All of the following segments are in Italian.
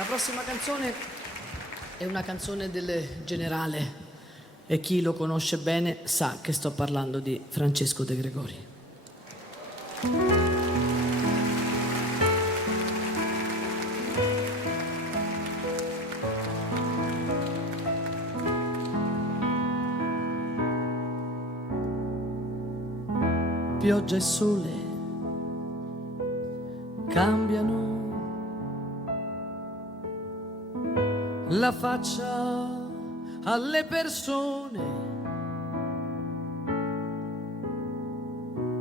La prossima canzone è una canzone del generale e chi lo conosce bene sa che sto parlando di Francesco De Gregori. Pioggia e sole cambiano la faccia alle persone,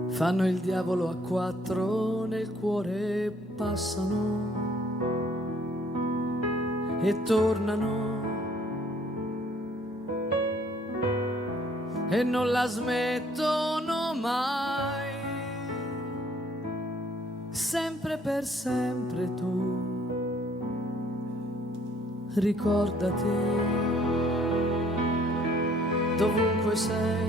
fanno il diavolo a quattro, nel cuore passano e tornano e non la smettono mai, sempre per sempre tu. Ricordati, dovunque sei,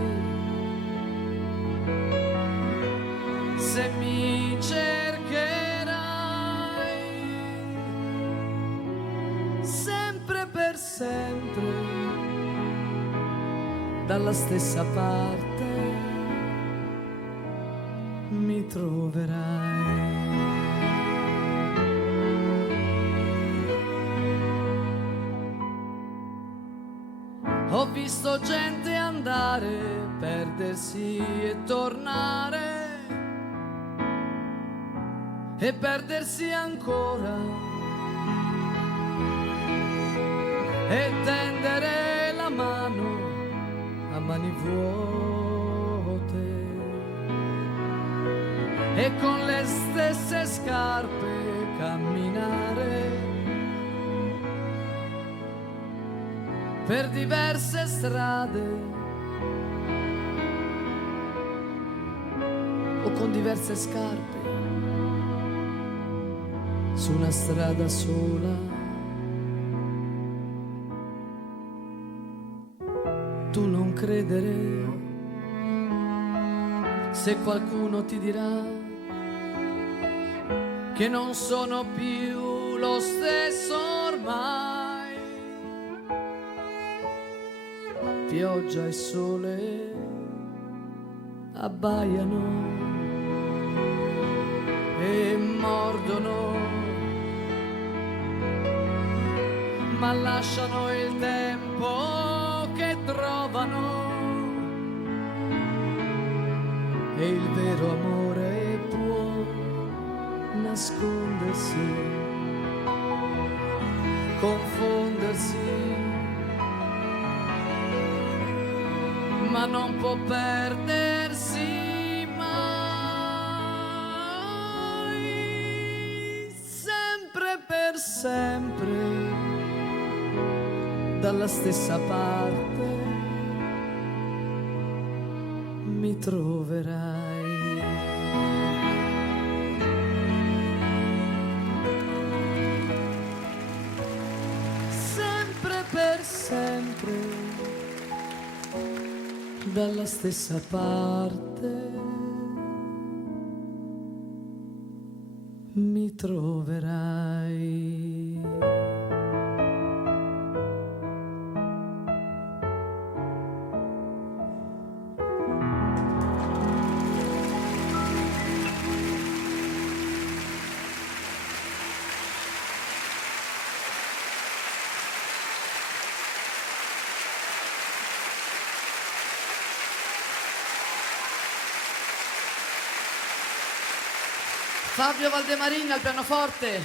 se mi cercherai, sempre per sempre, dalla stessa parte mi troverai. Ho visto gente andare, perdersi e tornare, e perdersi ancora, e tendere la mano a mani vuote, e con le stesse scarpe camminare per diverse strade o con diverse scarpe su una strada sola. Tu non credere se qualcuno ti dirà che non sono più lo stesso ormai. Pioggia e sole abbaiano e mordono, ma lasciano il tempo che trovano, e il vero amore può nascondersi, confondersi, ma non può perdersi mai, sempre per sempre, dalla stessa parte mi troverai. Sempre per sempre, dalla stessa parte mi troverai. Fabio Valdemarin al pianoforte,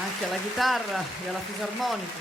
anche alla chitarra e alla fisarmonica.